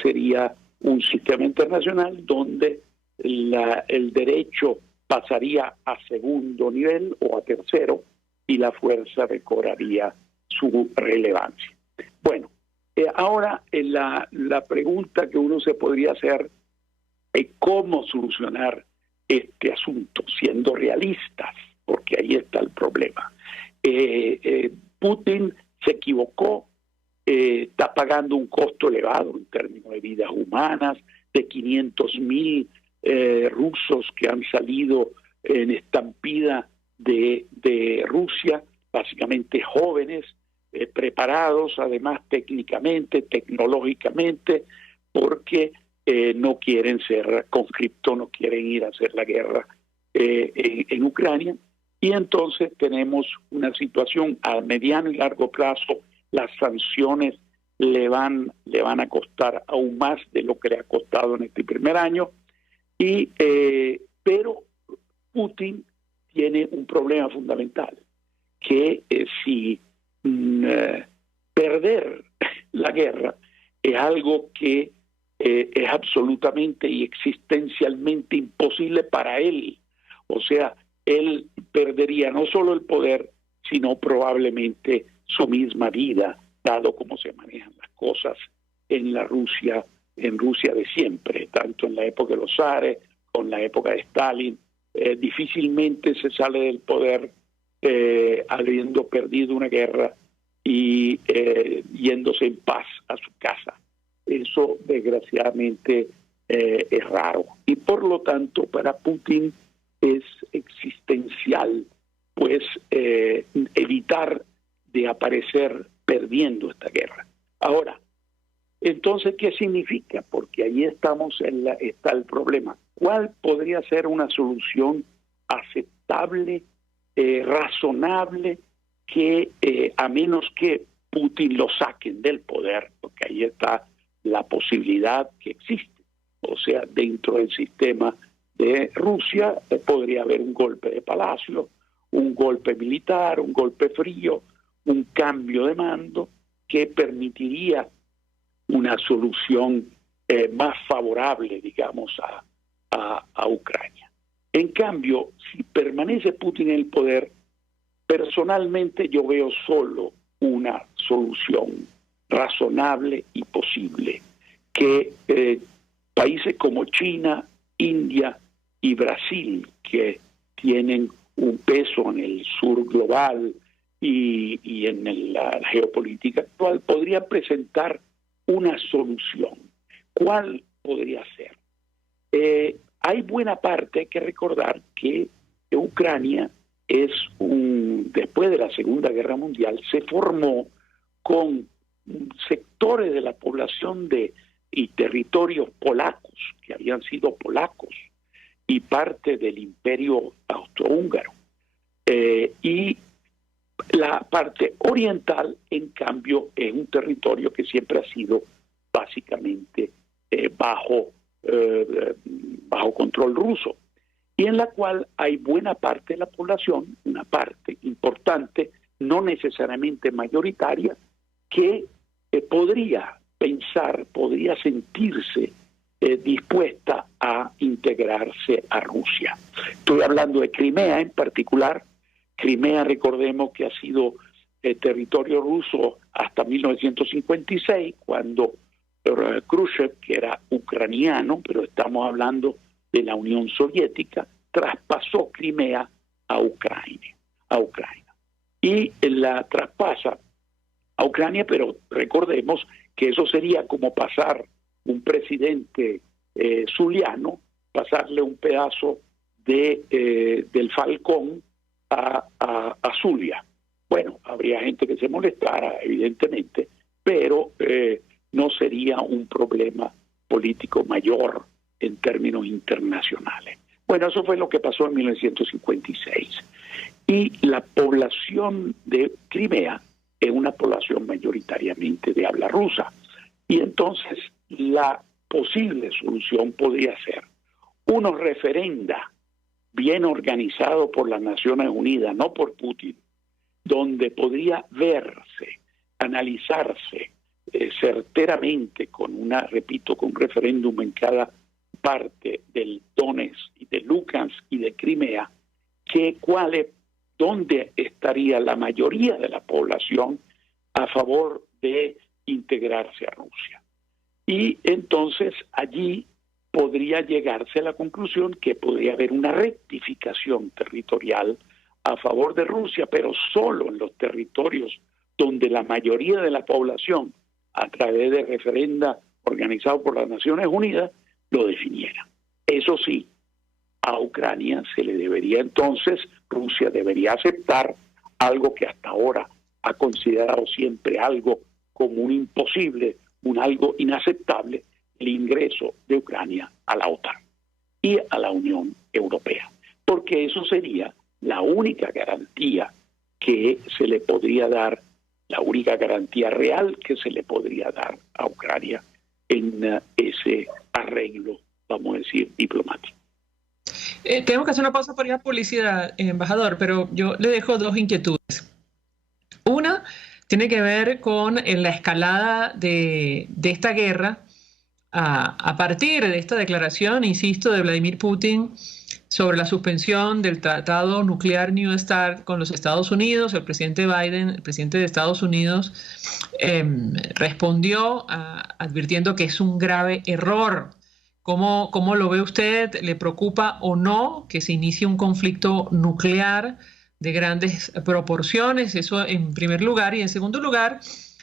sería un sistema internacional donde el derecho pasaría a segundo nivel o a tercero y la fuerza recobraría su relevancia. Bueno, ahora la pregunta que uno se podría hacer es cómo solucionar este asunto, siendo realistas, porque ahí está el problema. Putin se equivocó, está pagando un costo elevado en términos de vidas humanas, de 500,000 rusos que han salido en estampida de Rusia, básicamente jóvenes, preparados además técnicamente, tecnológicamente, porque no quieren ser conscriptos, no quieren ir a hacer la guerra en Ucrania. Y entonces tenemos una situación a mediano y largo plazo. Las sanciones le van a costar aún más de lo que le ha costado en este primer año. Pero Putin tiene un problema fundamental, que si perder la guerra es algo que es absolutamente y existencialmente imposible para él. O sea, él perdería no solo el poder, sino probablemente su misma vida, dado cómo se manejan las cosas en Rusia de siempre, tanto en la época de los zares, con la época de Stalin. Difícilmente se sale del poder habiendo perdido una guerra y yéndose en paz a su casa. Eso desgraciadamente es raro. Y por lo tanto para Putin es existencial pues evitar de aparecer perdiendo esta guerra. Ahora, entonces, ¿qué significa? Porque ahí está el problema. ¿Cuál podría ser una solución aceptable, razonable, que a menos que Putin lo saquen del poder, porque ahí está la posibilidad que existe? O sea, dentro del sistema de Rusia podría haber un golpe de palacio, un golpe militar, un golpe frío, un cambio de mando que permitiría una solución más favorable, digamos, a Ucrania. En cambio, si permanece Putin en el poder, personalmente yo veo solo una solución razonable y posible, que países como China, India y Brasil, que tienen un peso en el sur global y en la geopolítica actual, podrían presentar una solución. ¿Cuál podría ser? Hay buena parte, hay que recordar que Ucrania después de la Segunda Guerra Mundial, se formó con sectores de la población y territorios polacos, que habían sido polacos, y parte del imperio austrohúngaro. Y la parte oriental, en cambio, es un territorio que siempre ha sido básicamente bajo control ruso, y en la cual hay buena parte de la población, una parte importante, no necesariamente mayoritaria, que podría sentirse dispuesta a integrarse a Rusia. Estoy hablando de Crimea en particular. Crimea, recordemos que ha sido territorio ruso hasta 1956, cuando Khrushchev, que era ucraniano, pero estamos hablando de la Unión Soviética, traspasó Crimea a Ucrania. Y la traspasa a Ucrania, pero recordemos que eso sería como pasar un presidente zuliano, pasarle un pedazo del Falcón a Zulia. Bueno, habría gente que se molestara, evidentemente, pero no sería un problema político mayor en términos internacionales. Bueno, eso fue lo que pasó en 1956. Y la población de Crimea es una población mayoritariamente de habla rusa. Y entonces la posible solución podría ser unos referenda bien organizados por las Naciones Unidas, no por Putin, donde podría verse, analizarse certeramente con un referéndum en cada parte del Donetsk y de Lugansk y de Crimea, dónde estaría la mayoría de la población a favor de integrarse a Rusia. Y entonces allí podría llegarse a la conclusión que podría haber una rectificación territorial a favor de Rusia, pero solo en los territorios donde la mayoría de la población, a través de referenda organizados por las Naciones Unidas, lo definiera. Eso sí, a Ucrania se le debería entonces, Rusia debería aceptar algo que hasta ahora ha considerado siempre algo como un imposible, algo inaceptable, el ingreso de Ucrania a la OTAN y a la Unión Europea, porque eso sería la única garantía que se le podría dar, la única garantía real que se le podría dar a Ucrania en ese arreglo, vamos a decir, diplomático. Tenemos que hacer una pausa por ir a publicidad, embajador, pero yo le dejo dos inquietudes. Una tiene que ver con la escalada de esta guerra a partir de esta declaración, insisto, de Vladimir Putin sobre la suspensión del tratado nuclear New START con los Estados Unidos. El presidente Biden, el presidente de Estados Unidos, respondió advirtiendo que es un grave error. ¿Cómo lo ve usted? ¿Le preocupa o no que se inicie un conflicto nuclear de grandes proporciones? Eso en primer lugar. Y en segundo lugar,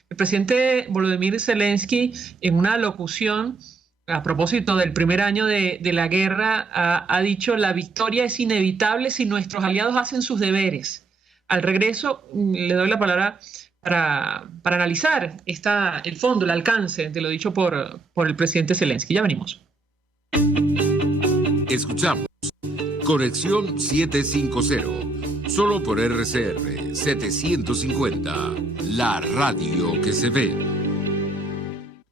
el presidente Volodymyr Zelensky, en una locución a propósito del primer año de la guerra, ha dicho: la victoria es inevitable si nuestros aliados hacen sus deberes. Al regreso, le doy la palabra para analizar el fondo, el alcance de lo dicho por el presidente Zelensky. Ya venimos. Escuchamos Conexión 750, solo por RCR 750, la radio que se ve.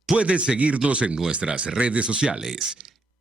Puedes seguirnos en nuestras redes sociales.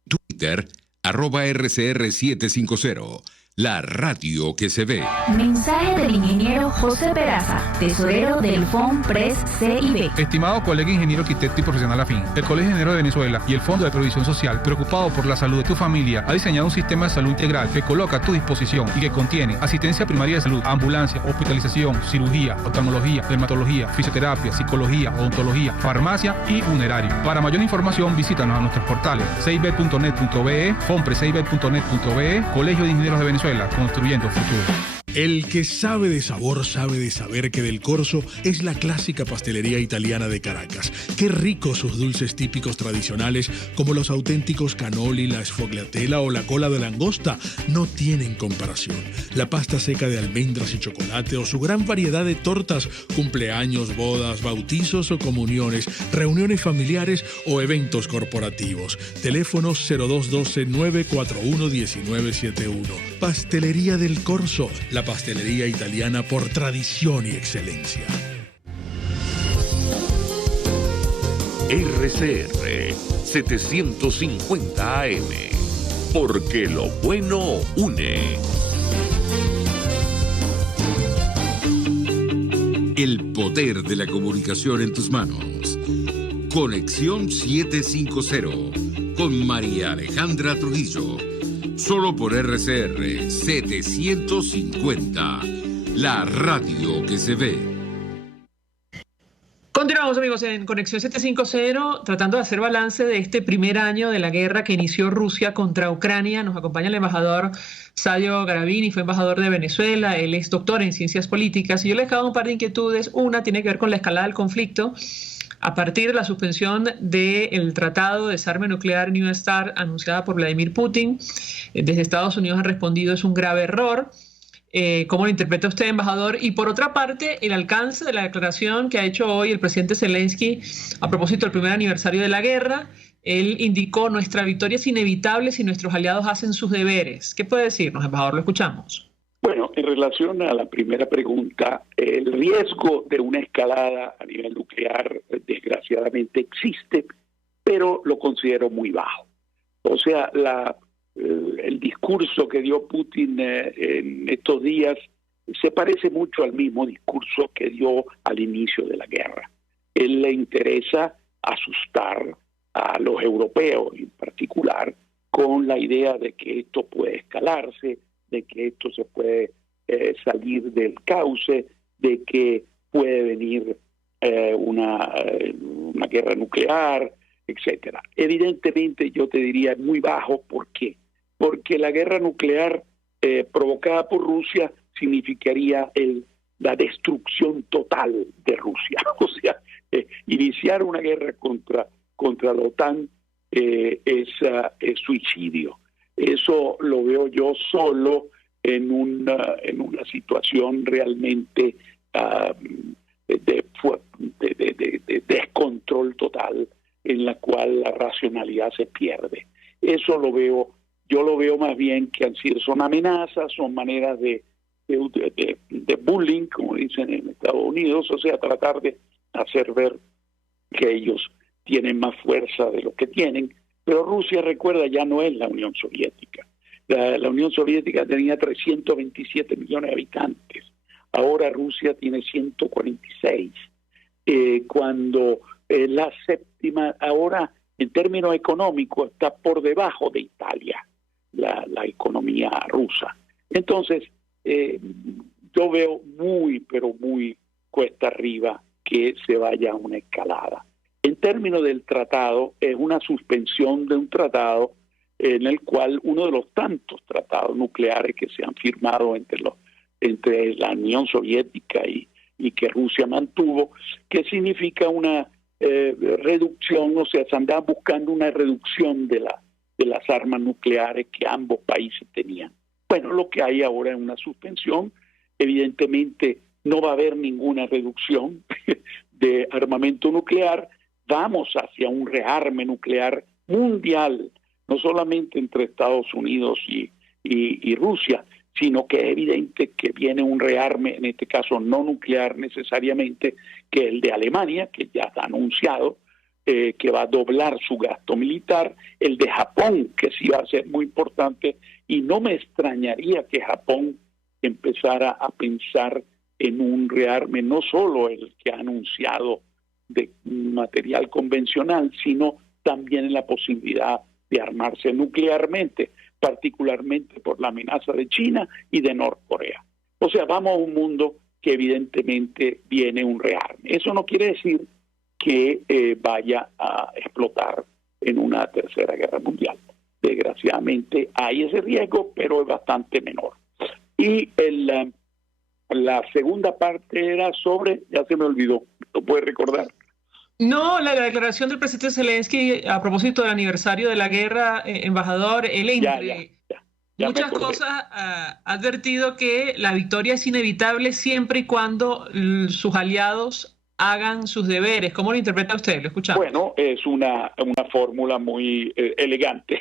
Twitter, @RCR750, la radio que se ve. Mensaje del ingeniero José Peraza, tesorero del FONPRES CIB. Estimado colega ingeniero arquitecto y profesional afín, el Colegio de Ingenieros de Venezuela y el Fondo de Previsión Social, preocupado por la salud de tu familia, ha diseñado un sistema de salud integral que coloca a tu disposición y que contiene asistencia primaria de salud, ambulancia, hospitalización, cirugía, oftalmología, dermatología, fisioterapia, psicología, odontología, farmacia y funerario. Para mayor información, visítanos a nuestros portales cib.net.be, fonprescib.net.be, Colegio de Ingenieros de Venezuela, construyendo futuro. El que sabe de sabor sabe de saber que Del Corso es la clásica pastelería italiana de Caracas. Qué ricos sus dulces típicos tradicionales, como los auténticos cannoli, la sfogliatella o la cola de langosta, no tienen comparación. La pasta seca de almendras y chocolate o su gran variedad de tortas, cumpleaños, bodas, bautizos o comuniones, reuniones familiares o eventos corporativos. Teléfonos 0212-941-1971. Pastelería Del Corso, la pastelería italiana por tradición y excelencia. RCR 750 AM, porque lo bueno une. El poder de la comunicación en tus manos. Conexión 750 con María Alejandra Trujillo. Solo por RCR 750, la radio que se ve. Continuamos, amigos, en Conexión 750, tratando de hacer balance de este primer año de la guerra que inició Rusia contra Ucrania. Nos acompaña el embajador Sadio Garavini, fue embajador de Venezuela, él es doctor en ciencias políticas, y yo le he dejado un par de inquietudes. Una tiene que ver con la escalada del conflicto a partir de la suspensión del tratado de desarme nuclear New START anunciada por Vladimir Putin. Desde Estados Unidos han respondido: es un grave error. ¿Cómo lo interpreta usted, embajador? Y por otra parte, el alcance de la declaración que ha hecho hoy el presidente Zelensky a propósito del primer aniversario de la guerra. Él indicó: nuestra victoria es inevitable si nuestros aliados hacen sus deberes. ¿Qué puede decirnos, embajador? Lo escuchamos. Bueno, en relación a la primera pregunta, el riesgo de una escalada a nivel nuclear desgraciadamente existe, pero lo considero muy bajo. O sea, el discurso que dio Putin en estos días se parece mucho al mismo discurso que dio al inicio de la guerra. Él le interesa asustar a los europeos en particular con la idea de que esto puede escalarse, de que esto se puede salir del cauce, de que puede venir una guerra nuclear, etcétera. Evidentemente yo te diría muy bajo. ¿Por qué? Porque la guerra nuclear provocada por Rusia significaría la destrucción total de Rusia. O sea, iniciar una guerra contra la OTAN es suicidio. Eso lo veo yo solo en una situación realmente de descontrol total, en la cual la racionalidad se pierde. Eso yo lo veo más bien que son amenazas, son maneras de bullying, como dicen en Estados Unidos, o sea, tratar de hacer ver que ellos tienen más fuerza de lo que tienen. Pero Rusia, recuerda, ya no es la Unión Soviética. La Unión Soviética tenía 327 millones de habitantes. Ahora Rusia tiene 146. Cuando la séptima, ahora en términos económicos, está por debajo de Italia, la economía rusa. Entonces, yo veo pero muy cuesta arriba que se vaya a una escalada. En términos del tratado, es una suspensión de un tratado en el cual uno de los tantos tratados nucleares que se han firmado entre la Unión Soviética y que Rusia mantuvo, que significa una reducción, o sea, se andaba buscando una reducción de las armas nucleares que ambos países tenían. Bueno, lo que hay ahora es una suspensión. Evidentemente no va a haber ninguna reducción de armamento nuclear. Vamos hacia un rearme nuclear mundial, no solamente entre Estados Unidos y Rusia, sino que es evidente que viene un rearme, en este caso no nuclear necesariamente, que es el de Alemania, que ya está anunciado, que va a doblar su gasto militar, el de Japón, que sí va a ser muy importante, y no me extrañaría que Japón empezara a pensar en un rearme, no solo el que ha anunciado de material convencional, sino también en la posibilidad de armarse nuclearmente, particularmente por la amenaza de China y de Norcorea. O sea, vamos a un mundo que evidentemente viene un rearme. Eso no quiere decir que vaya a explotar en una tercera guerra mundial. Desgraciadamente hay ese riesgo, pero es bastante menor. Y la segunda parte era sobre, ya se me olvidó, ¿lo puedes recordar? No, la declaración del presidente Zelensky a propósito del aniversario de la guerra, embajador, él entre muchas cosas ha advertido que la victoria es inevitable siempre y cuando sus aliados hagan sus deberes. ¿Cómo lo interpreta usted? Lo escuchamos. Bueno, es una fórmula muy elegante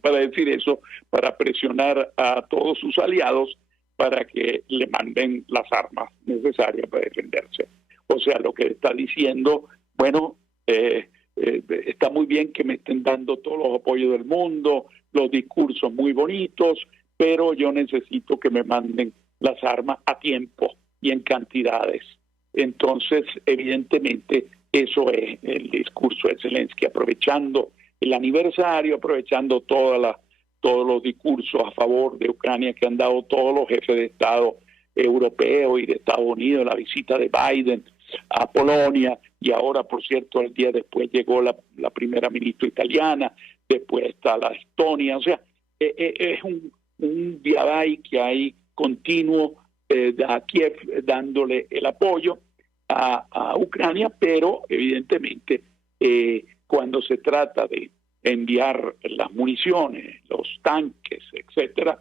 para decir eso, para presionar a todos sus aliados para que le manden las armas necesarias para defenderse. O sea, lo que está diciendo, bueno, está muy bien que me estén dando todos los apoyos del mundo, los discursos muy bonitos, pero yo necesito que me manden las armas a tiempo y en cantidades. Entonces, evidentemente, eso es el discurso de Zelensky, aprovechando el aniversario, aprovechando todos los discursos a favor de Ucrania que han dado todos los jefes de Estado europeos y de Estados Unidos, la visita de Biden a Polonia, y ahora, por cierto, el día después llegó la primera ministra italiana, después está la Estonia. O sea, es un viaje que hay continuo a Kiev dándole el apoyo a Ucrania, pero evidentemente cuando se trata de enviar las municiones, los tanques, etcétera,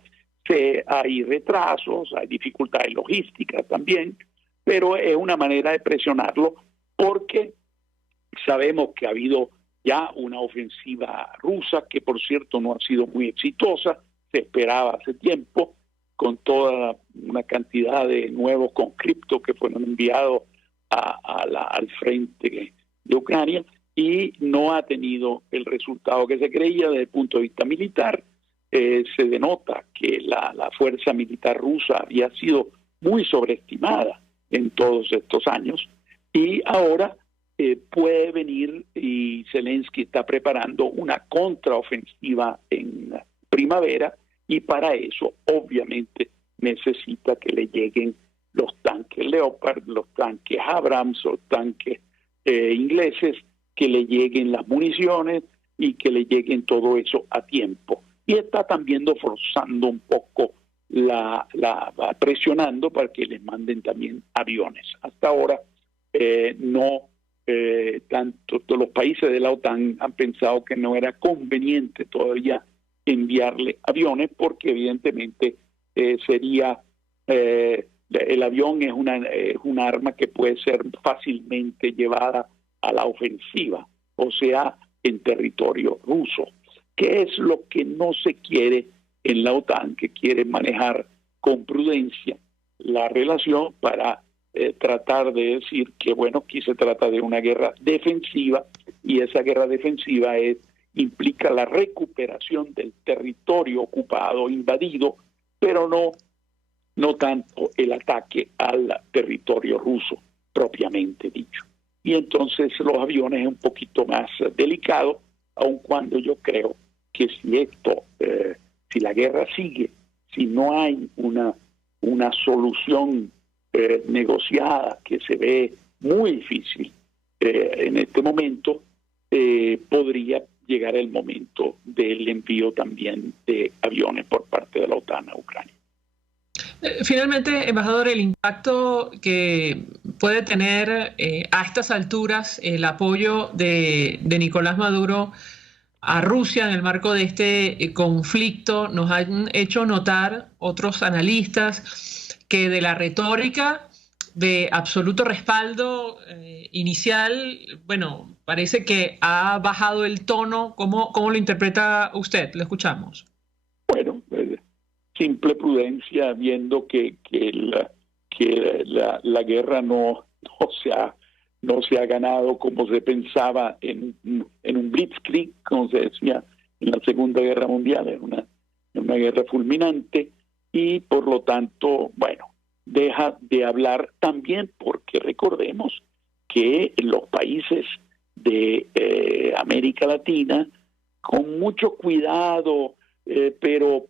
hay retrasos, hay dificultades logísticas también, pero es una manera de presionarlo porque sabemos que ha habido ya una ofensiva rusa que, por cierto, no ha sido muy exitosa, se esperaba hace tiempo, con toda una cantidad de nuevos conscriptos que fueron enviados al frente de Ucrania, y no ha tenido el resultado que se creía desde el punto de vista militar. Se denota que la fuerza militar rusa había sido muy sobreestimada en todos estos años, y ahora puede venir, y Zelensky está preparando una contraofensiva en primavera, y para eso obviamente necesita que le lleguen los tanques Leopard, los tanques Abrams, los tanques ingleses, que le lleguen las municiones y que le lleguen todo eso a tiempo. Y está también forzando un poco, presionando para que les manden también aviones. Hasta ahora tanto los países de la OTAN han pensado que no era conveniente todavía enviarle aviones, porque evidentemente el avión es un arma que puede ser fácilmente llevada a la ofensiva, o sea, en territorio ruso, que es lo que no se quiere en la OTAN, que quiere manejar con prudencia la relación para tratar de decir que, bueno, aquí se trata de una guerra defensiva, y esa guerra defensiva implica la recuperación del territorio ocupado, invadido, pero no tanto el ataque al territorio ruso propiamente dicho. Y entonces los aviones es un poquito más delicado, aun cuando yo creo que si la guerra sigue, si no hay una solución negociada, que se ve muy difícil en este momento, podría llegar el momento del envío también de aviones por parte de la OTAN a Ucrania. Finalmente, embajador, el impacto que puede tener a estas alturas el apoyo de Nicolás Maduro a Rusia en el marco de este conflicto, nos han hecho notar otros analistas que de la retórica de absoluto respaldo inicial, bueno, parece que ha bajado el tono. ¿Cómo lo interpreta usted? Lo escuchamos. Bueno, simple prudencia, viendo que la guerra no se ha ganado como se pensaba en un blitzkrieg, como se decía en la Segunda Guerra Mundial, en una guerra fulminante, y por lo tanto, bueno, deja de hablar también, porque recordemos que los países de América Latina, con mucho cuidado, pero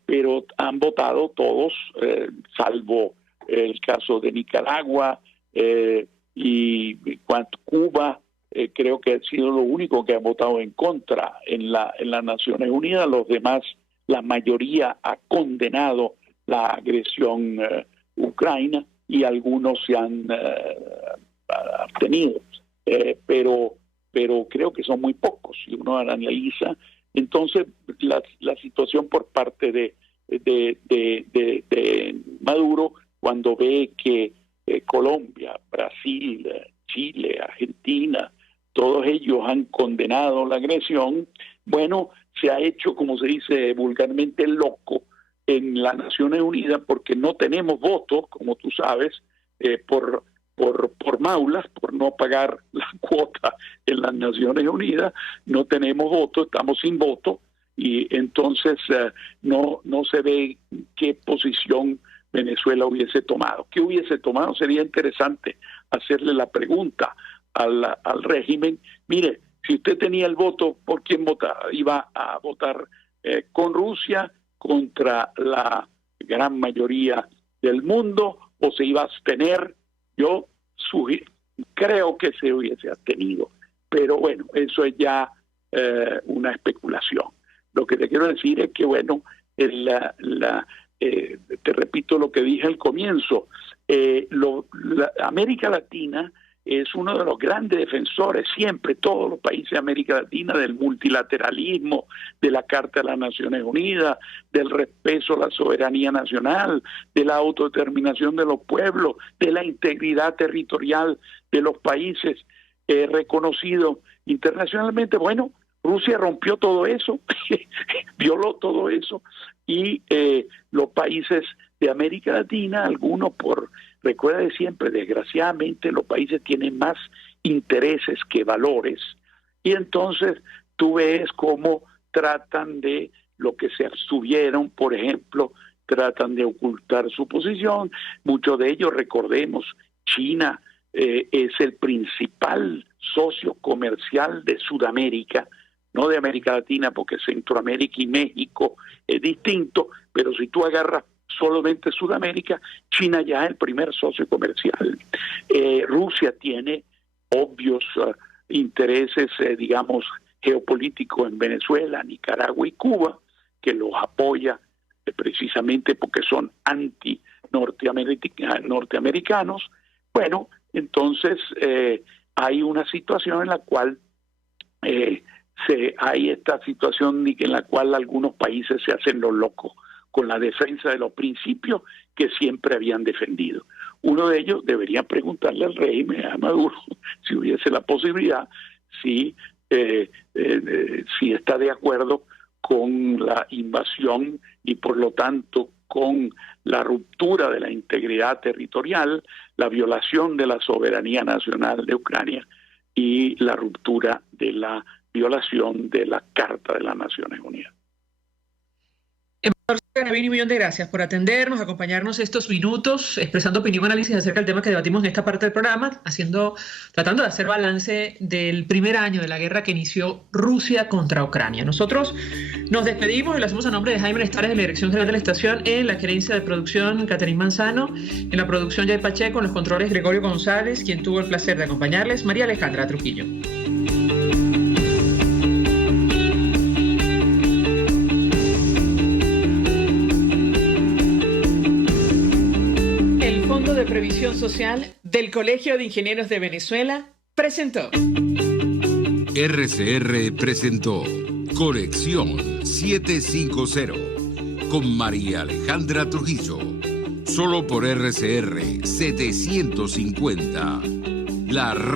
han votado todos, salvo el caso de Nicaragua y Cuba, creo que ha sido lo único que ha votado en contra en las Naciones Unidas. Los demás, la mayoría ha condenado la agresión ucraniana, y algunos se han abstenido, pero creo que son muy pocos si uno analiza. Entonces la situación por parte de Maduro, cuando ve que Colombia, Brasil, Chile, Argentina, todos ellos han condenado la agresión, bueno, se ha hecho, como se dice vulgarmente, loco en las Naciones Unidas, porque no tenemos votos, como tú sabes, por maulas, por no pagar la cuota en las Naciones Unidas, no tenemos votos, estamos sin voto, y entonces no se ve qué posición Venezuela hubiese tomado. ¿Qué hubiese tomado? Sería interesante hacerle la pregunta al régimen. Mire, si usted tenía el voto, ¿por quién votaba? ¿Iba a votar con Rusia contra la gran mayoría del mundo, o se iba a abstener? Yo creo que se hubiese abstenido, pero bueno, eso es ya una especulación. Lo que te quiero decir es que, bueno, te repito lo que dije al comienzo, América Latina es uno de los grandes defensores, siempre todos los países de América Latina, del multilateralismo, de la Carta de las Naciones Unidas, del respeto a la soberanía nacional, de la autodeterminación de los pueblos, de la integridad territorial de los países reconocidos internacionalmente. Bueno, Rusia rompió todo eso, violó todo eso, y los países de América Latina, algunos recuerda siempre, desgraciadamente los países tienen más intereses que valores, y entonces tú ves cómo tratan de, lo que se abstuvieron, por ejemplo, tratan de ocultar su posición. Muchos de ellos, recordemos, China es el principal socio comercial de Sudamérica, no de América Latina, porque Centroamérica y México es distinto, pero si tú agarras solamente Sudamérica, China ya es el primer socio comercial. Rusia tiene obvios intereses, digamos, geopolíticos en Venezuela, Nicaragua y Cuba, que los apoya precisamente porque son anti-norteamericanos. Bueno, entonces hay una situación en la cual hay esta situación en la cual algunos países se hacen los locos con la defensa de los principios que siempre habían defendido. Uno de ellos debería preguntarle al régimen, a Maduro, si hubiese la posibilidad, si está de acuerdo con la invasión y por lo tanto con la ruptura de la integridad territorial, la violación de la soberanía nacional de Ucrania y la ruptura de la violación de la Carta de las Naciones Unidas. Embajador Garavini, un millón de gracias por atendernos, acompañarnos estos minutos, expresando opinión y análisis acerca del tema que debatimos en esta parte del programa, tratando de hacer balance del primer año de la guerra que inició Rusia contra Ucrania. Nosotros nos despedimos y lo hacemos a nombre de Jaime Estares, de la Dirección General de la Estación, en la gerencia de producción Catherine Manzano, en la producción Jay Pacheco, en los controles Gregorio González, quien tuvo el placer de acompañarles, María Alejandra Trujillo. De Previsión Social del Colegio de Ingenieros de Venezuela presentó. RCR presentó Conexión 750 con María Alejandra Trujillo. Solo por RCR 750. La